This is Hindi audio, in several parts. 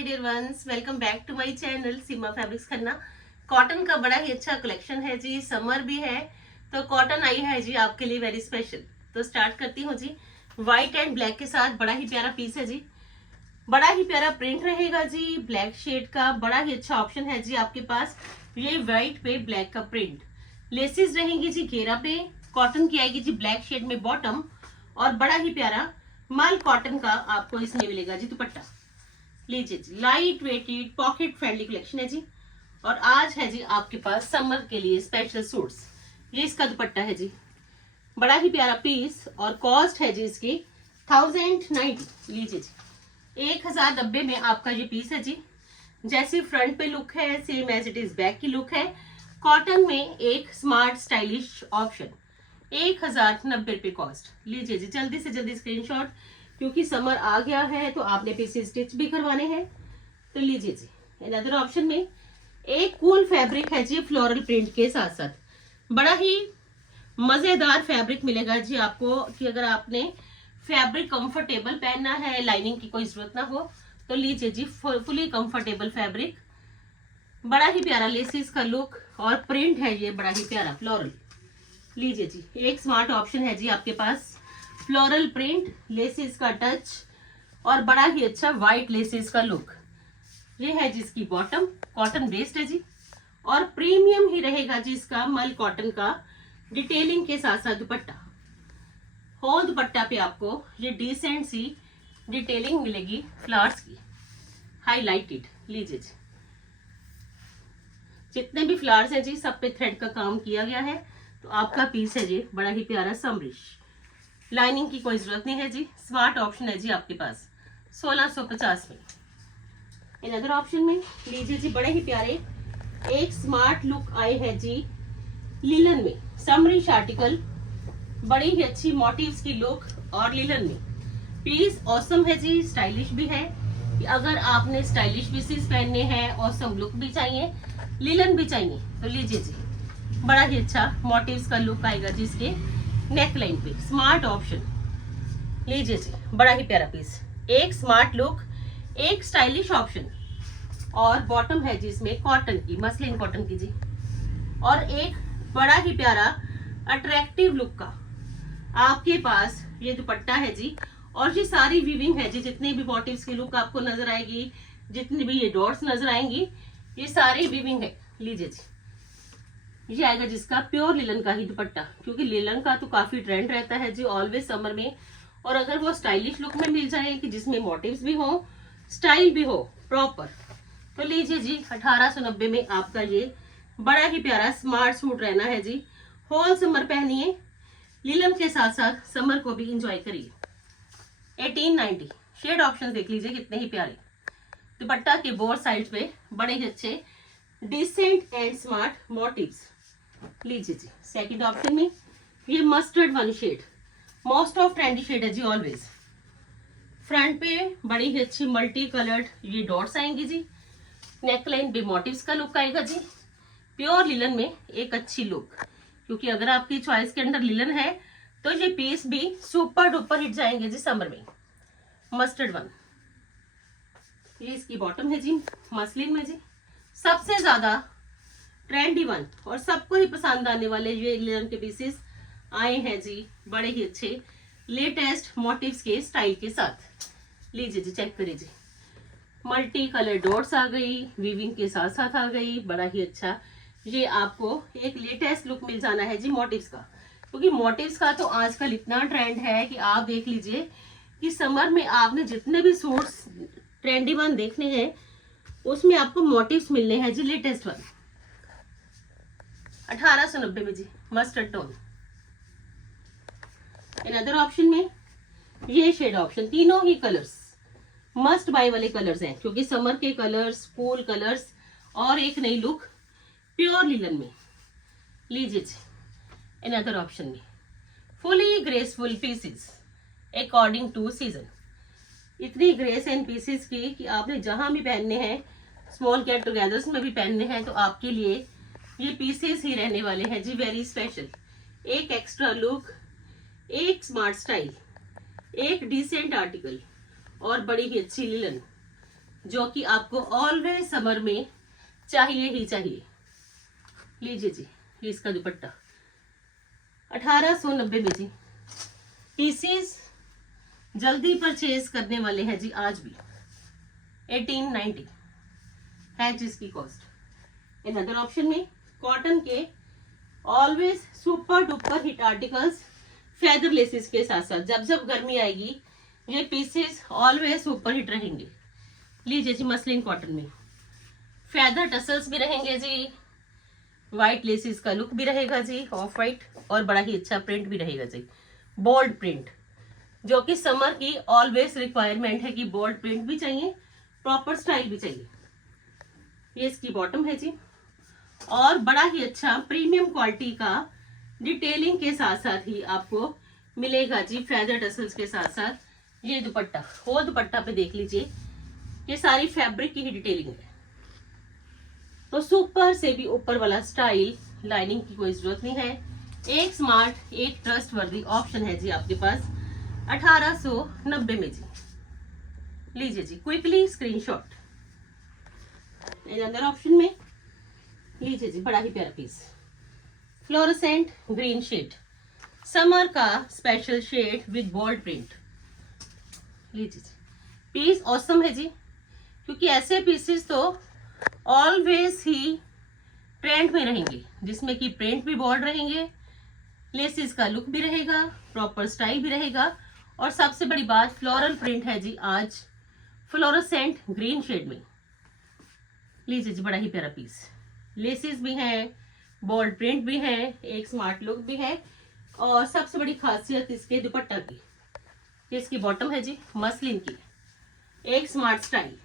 My dear ones, welcome back to my channel Seema fabrics Khanna. Cotton का बड़ा ही अच्छा कलेक्शन है जी, समर भी है तो कॉटन आई है जी आपके लिए वेरी स्पेशल। तो स्टार्ट करती हूँ जी। व्हाइट एंड ब्लैक के साथ बड़ा ही प्यारा पीस है जी, बड़ा ही प्यारा प्रिंट रहेगा जी, ब्लैक शेड का बड़ा ही अच्छा ऑप्शन है जी आपके पास। ये व्हाइट पे ब्लैक का प्रिंट, लेसेस रहेंगी जी घेरा पे, कॉटन की आएगी जी ब्लैक शेड में बॉटम, और बड़ा ही प्यारा मल कॉटन का आपको इसमें मिलेगा जी दुपट्टा। लीजिए जी, light weighted pocket friendly collection है जी। और आज है जी आपके पास समर के लिए स्पेशल सूट्स। ये इसका दुपट्टा है जी, बड़ा ही प्यारा पीस, और कॉस्ट है जी इसकी 1090। लीजिए जी, 1090 में आपका ये पीस है जी। जैसी फ्रंट पे लुक है same as it is back की लुक है। कॉटन में एक स्मार्ट स्टाइलिश ऑप्शन, 1090 कॉस्ट। लीजिए जी, जल्दी से जल्दी स्क्रीनशॉट, क्योंकि समर आ गया है तो आपने पीसेस स्टिच भी करवाने हैं। तो लीजिए जी, अदर ऑप्शन में एक कूल फैब्रिक है जी फ्लोरल प्रिंट के साथ साथ। बड़ा ही मजेदार फैब्रिक मिलेगा जी आपको, कि अगर आपने फैब्रिक कंफर्टेबल पहनना है, लाइनिंग की कोई जरूरत ना हो, तो लीजिए जी फुली कंफर्टेबल फैब्रिक। बड़ा ही प्यारा लेसिस का लुक और प्रिंट है ये बड़ा ही प्यारा फ्लोरल। लीजिए जी, एक स्मार्ट ऑप्शन है जी आपके पास, फ्लोरल प्रिंट, लेसिस का टच, और बड़ा ही अच्छा व्हाइट लेसिस का लुक। ये है जी इसकी बॉटम, कॉटन बेस्ड है जी, और प्रीमियम ही रहेगा जी इसका मल कॉटन का डिटेलिंग के साथ साथ दुपट्टा। होल दुपट्टा पे आपको ये डिसेंट सी डिटेलिंग मिलेगी फ्लावर्स की, हाईलाइटेड। लीजिए जी, जितने भी फ्लावर्स हैं जी सब पे थ्रेड का काम किया गया है। तो आपका पीस है जी बड़ा ही प्यारा समरिश, लाइनिंग की कोई जरूरत नहीं है जी, स्मार्ट ऑप्शन है जी आपके पास 1650 में। इन अदर ऑप्शन में लीजिए जी, बड़े ही प्यारे एक स्मार्ट लुक आए है जी लिलन में, समरिश आर्टिकल, बड़ी ही अच्छी मोटिव्स की लुक, और लिलन में पीस ऑसम है जी, स्टाइलिश भी है। कि अगर आपने स्टाइलिश पीसेस पहनने हैं, ऑसम लुक भी चाहिए, लिलन भी चाहिए, तो लीजिए जी, बड़ा ही अच्छा मोटिव्स का लुक आएगा जी इसके नेक लाइन पे, स्मार्ट ऑप्शन। लीजिए जी, बड़ा ही प्यारा पीस, एक स्मार्ट लुक, एक स्टाइलिश ऑप्शन, और बॉटम है जी इसमें कॉटन की, मसलिन कॉटन की जी, और एक बड़ा ही प्यारा अट्रैक्टिव लुक का आपके पास ये दुपट्टा है जी। और ये सारी वीविंग है जी, जितनी भी मोटिव्स की लुक आपको नजर आएगी, जितनी भी ये डॉट्स नजर आएंगी, ये सारी वीविंग है। लीजिए जी, ये आएगा जिसका प्योर लिलन का ही दुपट्टा, क्योंकि लिलन का तो काफी ट्रेंड रहता है जी ऑलवेज समर में। और अगर वो स्टाइलिश लुक में मिल जाए कि जिसमें मोटिव्स भी हो, स्टाइल भी हो प्रॉपर, तो लीजिए जी 1890 में आपका ये बड़ा ही प्यारा स्मार्ट सूट रहना है जी। होल समर पहनिए, लिलन के साथ साथ समर को भी इंजॉय करिए। 1890 शेड ऑप्शन देख लीजिए कितने ही प्यारे। दुपट्टा के बोथ साइड पे बड़े ही अच्छे डिसेंट एंड स्मार्ट मोटिव्स। लीजिए जी, सेकंड ऑप्शन में ये mustard one shade, most of trendy shade है जी ऑलवेज। फ्रंट पे बड़ी ही अच्छी मल्टी कलर्ड ये डॉट्स आएंगी जी, नेकलाइन भी मोटिव्स का लुक आएगा जी, प्योर लिलन में एक अच्छी लुक। क्योंकि अगर आपकी चॉइस के अंदर लिलन है तो ये पीस भी सुपर डुपर हिट जाएंगे जी समर में। मस्टर्ड वन, ये इसकी बॉटम है जी मसलिन में जी, सबसे ज्यादा ट्रेंडी वन और सबको ही पसंद आने वाले ये लिलन के पीसेस आए हैं जी, बड़े ही अच्छे लेटेस्ट मोटिव्स के स्टाइल के साथ। लीजिए जी, चेक करिए जी, मल्टी कलर डॉट्स आ गई, वीविंग के साथ साथ आ गई, बड़ा ही अच्छा ये आपको एक लेटेस्ट लुक मिल जाना है जी मोटिव्स का। क्योंकि मोटिव्स का तो आजकल इतना ट्रेंड है कि आप देख लीजिए कि समर में आपने जितने भी सूट्स ट्रेंडी वन देखने हैं उसमें आपको मोटिव्स मिलने हैं जी लेटेस्ट वन। 1890 में जी, mustard tone. In other option में ये शेड ऑप्शन, तीनों ही कलर्स मस्ट बाय वाले कलर्स हैं, क्योंकि समर के कलर्स, कूल कलर्स, और एक नई लुक प्योर लिलन में। लीजिए जी, इन अदर ऑप्शन में fully graceful pieces according to season. इतनी ग्रेस इन पीसेस की कि आपने जहां भी पहनने हैं, स्मॉल गेट टुगेदर्स में भी पहनने हैं, तो आपके लिए ये पीसेस ही रहने वाले हैं जी वेरी स्पेशल। एक एक्स्ट्रा लुक, एक स्मार्ट स्टाइल, एक डिसेंट आर्टिकल, और बड़ी ही अच्छी लिलन। जो कि आपको ऑलवेज समर में चाहिए ही चाहिए। लीजिए जी, ये इसका दुपट्टा 1890 में जी। पीसीस जल्दी परचेज करने वाले हैं जी, आज भी 1890 है जिसकी कॉस्ट। इन अदर ऑप्शन में कॉटन के always super duper hit articles feather laces के साथ साथ, जब जब गर्मी आएगी ये पीसेस ऑलवेज सुपर हिट रहेंगे। लीजिए जी, मसलिन कॉटन में फेदर टसल्स भी रहेंगे जी, व्हाइट लेसेस का लुक भी रहेगा जी, ऑफ वाइट, और बड़ा ही अच्छा प्रिंट भी रहेगा जी, बोल्ड प्रिंट, जो कि समर की ऑलवेज रिक्वायरमेंट है कि बोल्ड प्रिंट भी चाहिए, प्रॉपर स्टाइल भी चाहिए। ये इसकी बॉटम है जी, और बड़ा ही अच्छा प्रीमियम क्वालिटी का डिटेलिंग के साथ साथ ही आपको मिलेगा जी, फेदर टसल्स के साथ साथ। ये दुपट्टा, वो दुपट्टा पे देख लीजिए, ये सारी फैब्रिक की ही डिटेलिंग है। तो सुपर से भी ऊपर वाला स्टाइल, लाइनिंग की कोई जरूरत नहीं है। एक स्मार्ट, एक ट्रस्ट वर्दी ऑप्शन है जी आपके पास 1890 में जी। लीजिए जी, क्विकली स्क्रीनशॉट। अंदर ऑप्शन में लीजिए जी, बड़ा ही प्यारा piece, fluorescent green shade, summer का special shade with bold print. लीजिए जी, पीस ऑसम है जी, क्योंकि ऐसे पीसेस तो ऑलवेज ही ट्रेंड में रहेंगे, जिसमें कि प्रिंट भी बोल्ड रहेंगे, लेसेस का लुक भी रहेगा, प्रॉपर स्टाइल भी रहेगा, और सबसे बड़ी बात फ्लोरल प्रिंट है जी आज फ्लोरोसेंट ग्रीन शेड में। लीजिए जी, बड़ा ही प्यारा पीस, लेसेस भी हैं, बोल्ड प्रिंट भी है, एक स्मार्ट लुक भी है, और सबसे बड़ी खासियत इसके दुपट्टा की, इसकी बॉटम है जी मसलिन की, एक स्मार्ट स्टाइल,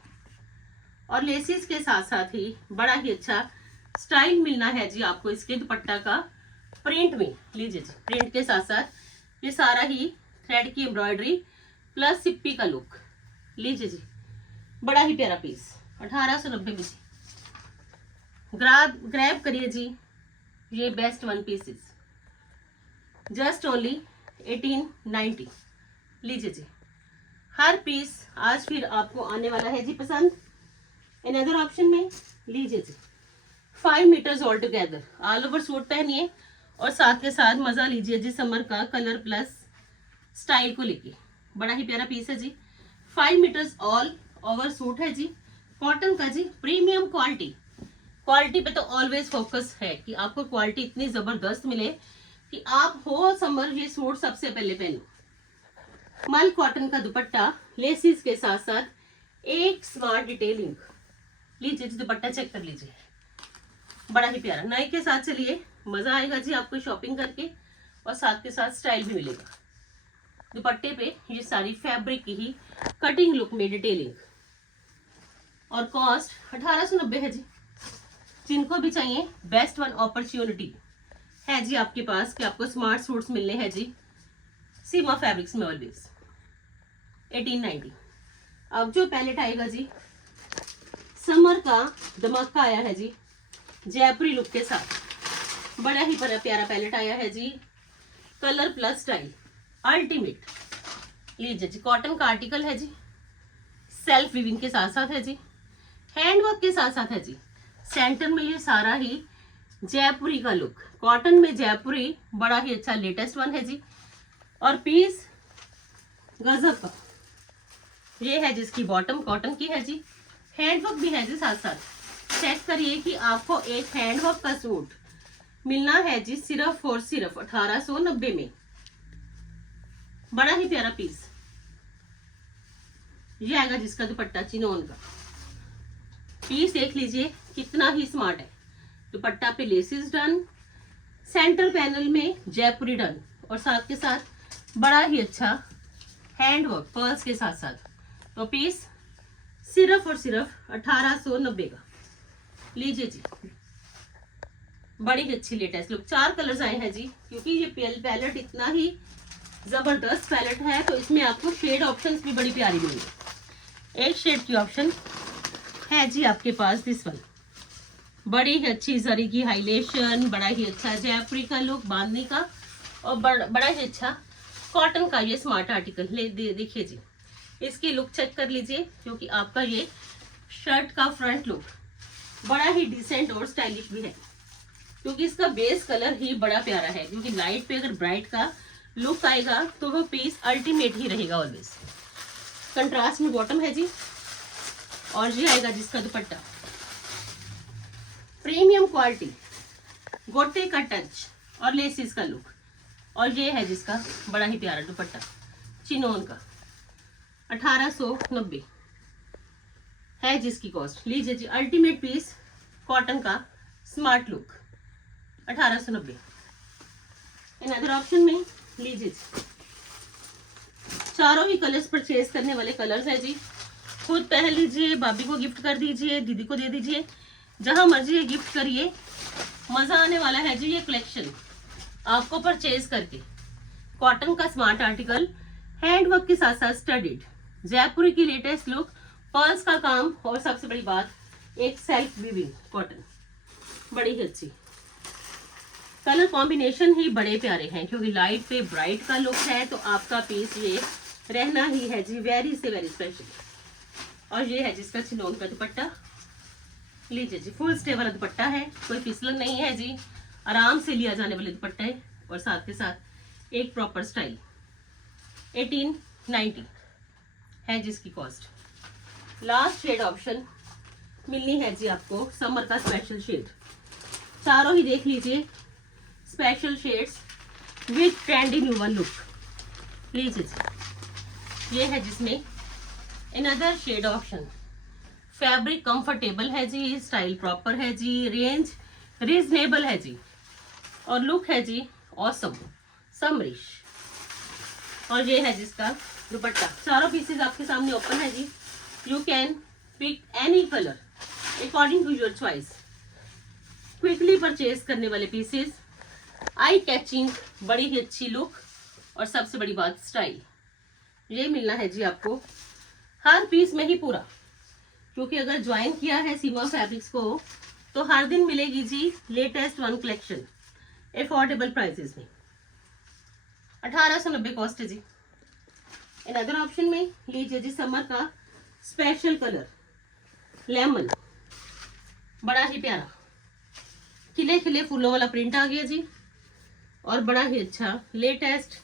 और लेसिस के साथ साथ ही बड़ा ही अच्छा स्टाइल मिलना है जी आपको इसके दुपट्टा का प्रिंट में। लीजिए जी, प्रिंट के साथ साथ ये सारा ही थ्रेड की एम्ब्रॉयडरी प्लस सिप्पी का लुक। लीजिए जी, बड़ा ही प्यारा पीस 1890 में जी। ग्रैब करिए जी, ये best one pieces just only 1890। लीजिए जी, हर पीस आज फिर आपको आने वाला है जी पसंद। इन अदर ऑप्शन में लीजिए जी, 5 meters all together, all over suit पहनिए और साथ के साथ मजा लीजिए जी समर का कलर प्लस स्टाइल को लेके। बड़ा ही प्यारा पीस है जी, 5 मीटर्स ऑल ओवर सूट है जी, कॉटन का जी, प्रीमियम क्वालिटी। क्वालिटी पे तो ऑलवेज फोकस है कि आपको क्वालिटी इतनी जबरदस्त मिले कि आप हो समर ये सूट सबसे पहले पहनो। मल कॉटन का दुपट्टा, लेसिस के साथ साथ एक स्मार्ट डिटेलिंग। लीजिए जी, दुपट्टा चेक कर लीजिए, बड़ा ही प्यारा, नए के साथ चलिए, मजा आएगा जी आपको शॉपिंग करके, और साथ के साथ स्टाइल भी मिलेगा। दुपट्टे पे ये सारी फैब्रिक की ही कटिंग लुक में डिटेलिंग, और कॉस्ट 1890 है जी। जिनको भी चाहिए बेस्ट वन अपॉर्चुनिटी है जी आपके पास कि आपको स्मार्ट सूट्स मिलने हैं जी सीमा फैब्रिक्स में ऑलवेज 1890। अब जो पैलेट आएगा जी, समर का धमाका आया है जी, जयपुरी लुक के साथ बड़ा ही प्यारा पैलेट आया है जी, कलर प्लस स्टाइल अल्टीमेट। लीजिए जी, कॉटन का आर्टिकल है जी, सेल्फ वीविंग के साथ साथ है जी, हैंडवर्क के साथ साथ है जी, सेंटर में ये सारा ही जयपुरी का लुक, कॉटन में जयपुरी, बड़ा ही अच्छा लेटेस्ट वन है जी, और पीस गजब का ये है जिसकी बॉटम कॉटन की है जी, हैंडवर्क भी है जी साथ साथ। चेक करिए कि आपको एक हैंडवर्क का सूट मिलना है जी सिर्फ और सिर्फ 1890 में। बड़ा ही प्यारा पीस ये आएगा जिसका दुपट्टा चिनोन का। पीस देख लीजिए कितना ही स्मार्ट है, दुपट्टा पे लेसिस डन, सेंटर पैनल में जयपुरी डन, और साथ के साथ बड़ा ही अच्छा हैंडवर्क पर्ल्स के साथ साथ। तो पीस सिर्फ और सिर्फ 1890 का। लीजिए जी, बड़ी ही अच्छी लेटेस्ट लुक, 4 कलर्स आए हैं जी, क्योंकि ये पैलेट इतना ही जबरदस्त पैलेट है तो इसमें आपको शेड ऑप्शंस भी बड़ी प्यारी मिलेंगे। एक शेड की ऑप्शन है जी आपके पास दिस वन, बड़ी ही अच्छी जरी की हाइलाइटेशन, बड़ा ही अच्छा जयपुरी का लुक बांधने का, और बड़ा ही अच्छा कॉटन का ये स्मार्ट आर्टिकल। देखिए जी, इसकी लुक चेक कर लीजिए, क्योंकि आपका ये शर्ट का फ्रंट लुक बड़ा ही डिसेंट और स्टाइलिश भी है, क्योंकि इसका बेस कलर ही बड़ा प्यारा है। क्योंकि लाइट पे अगर ब्राइट का लुक आएगा तो वो पीस अल्टीमेट ही रहेगा ऑलवेज। कंट्रास्ट में बॉटम है जी, और ये आएगा जिसका दुपट्टा प्रीमियम क्वालिटी, गोटे का टच और लेसिस का लुक, और ये है जिसका बड़ा ही प्यारा दुपट्टा चिनोन का 1890 है जिसकी कॉस्ट। लीजिए जी, अल्टीमेट पीस कॉटन का स्मार्ट लुक 1890। अनदर ऑप्शन में लीजिए जी, चारों ही कलर्स परचेज करने वाले कलर्स है जी। खुद पहन लीजिए, भाभी को गिफ्ट कर दीजिए, दीदी को दे दीजिए, जहां मर्जी ये गिफ्ट करिए। मजा आने वाला है जी ये कलेक्शन आपको परचेज करके। कॉटन का स्मार्ट आर्टिकल, हैंडवर्क के साथ साथ स्टडीड, जयपुरी की लेटेस्ट लुक, पर्ल्स का काम, और सबसे बड़ी बात एक सेल्फ वीविंग कॉटन, बड़ी ही अच्छी। कलर कॉम्बिनेशन ही बड़े प्यारे हैं, क्योंकि लाइट पे ब्राइट का लुक है तो आपका पीस ये रहना ही है जी वेरी से वेरी स्पेशल। और ये है जिसका चिनोन का दुपट्टा। लीजिए जी, फुल स्टे वाला दुपट्टा है, कोई फिसलन नहीं है जी, आराम से लिया जाने वाले दुपट्टा है, और साथ के साथ एक प्रॉपर स्टाइल। 1890 है जिसकी कॉस्ट। लास्ट शेड ऑप्शन मिलनी है जी आपको, समर का स्पेशल शेड। चारों ही देख लीजिए, special shades with trendy new look. लीजिए जी, ये है जिसमें another shade option. Fabric comfortable है जी, स्टाइल प्रॉपर है जी, रेंज रीजनेबल है जी, और लुक है जी ऑसम समरिश। और ये है जिसका दुपट्टा। चारों पीसेस आपके सामने ओपन है जी, you can pick any colour according to your choice. Quickly purchase करने वाले पीसेस, आई कैचिंग, बड़ी ही अच्छी लुक, और सबसे बड़ी बात स्टाइल। ये मिलना है जी आपको हर पीस में ही पूरा, क्योंकि अगर ज्वाइन किया है सीमा फैब्रिक्स को तो हर दिन मिलेगी जी latest one collection affordable prices में। 1890 कॉस्ट है जी। अनदर ऑप्शन में लीजिए जी, समर का स्पेशल कलर लेमन, बड़ा ही प्यारा खिले खिले फूलों वाला प्रिंट आ गया जी, और बड़ा ही अच्छा लेटेस्ट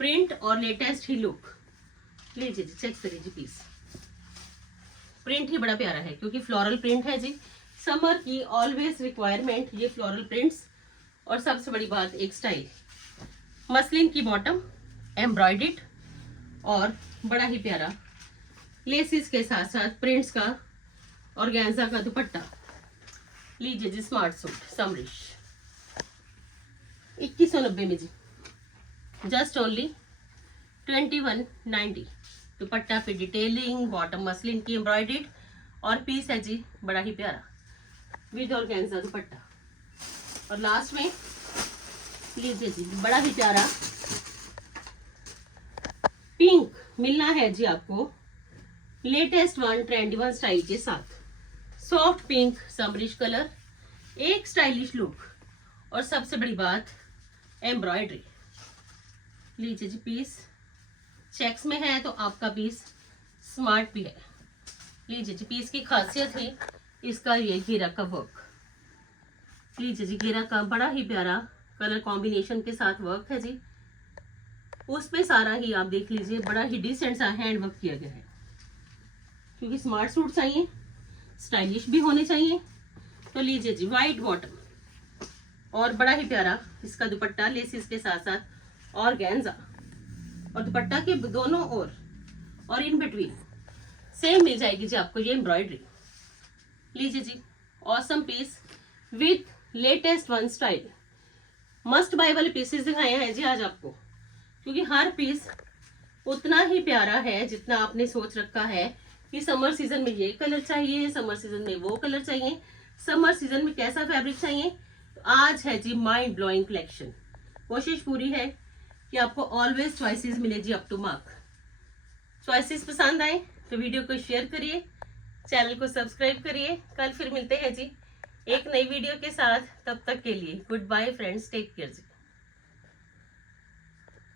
प्रिंट और लेटेस्ट ही लुक। लीजिए जी, चेक करिए जी, पीस प्रिंट ही बड़ा प्यारा है, क्योंकि फ्लोरल प्रिंट है जी, समर की ऑलवेज रिक्वायरमेंट ये फ्लोरल प्रिंट्स। और सबसे बड़ी बात एक स्टाइल, मसलिन की बॉटम एम्ब्रॉयडेड, और बड़ा ही प्यारा लेसिस के साथ साथ प्रिंट्स का ऑर्गेन्जा का दुपट्टा। लीजिए जी, स्मार्ट सूट समरिश 2190 में जी, जस्ट ओनली 2190। दुपट्टा पे डिटेलिंग, बॉटम मसलिन की एम्ब्रॉयडेड, और पीस है जी बड़ा ही प्यारा विद ऑर्गेन्जा दुपट्टा। और लास्ट में लीजिए जी, बड़ा ही प्यारा पिंक मिलना है जी आपको, latest one trendy one style के साथ। सॉफ्ट पिंक समरिश कलर, एक स्टाइलिश लुक, और सबसे बड़ी बात एम्ब्रॉयडरी। लीजिए जी, पीस चेक्स में है तो आपका पीस स्मार्ट भी है। लीजिए जी, पीस की खासियत है इसका ये घेरा का वर्क। लीजिए जी, घेरा का बड़ा ही प्यारा कलर कॉम्बिनेशन के साथ वर्क है जी, उस पे सारा ही आप देख लीजिए, बड़ा ही डिसेंट सा हैंड वर्क किया गया है। क्योंकि स्मार्ट सूट चाहिए, स्टाइलिश भी होने चाहिए, तो लीजिए जी, वाइट बॉटम और बड़ा ही प्यारा इसका दुपट्टा लेसिस के साथ साथ ऑर्गेन्जा, और दुपट्टा के दोनों ओर और इन बिटवीन सेम मिल जाएगी जी आपको ये एम्ब्रॉयडरी। लीजिए जी, awesome piece with latest one style. Must buy वाले पीसेस दिखाए हैं जी आज आपको, क्योंकि हर पीस उतना ही प्यारा है जितना आपने सोच रखा है कि समर सीजन में ये कलर चाहिए, समर सीजन में वो कलर चाहिए, समर सीजन में कैसा फैब्रिक चाहिए। तो आज है जी माइंड ब्लोइंग कलेक्शन। कोशिश पूरी है कि आपको ऑलवेज चॉइसेस मिले जी अप टू मार्क। चॉइसेस पसंद आए तो वीडियो को शेयर करिए, चैनल को सब्सक्राइब करिए। कल फिर मिलते हैं जी एक नई वीडियो के साथ, तब तक के लिए goodbye friends, take care जी।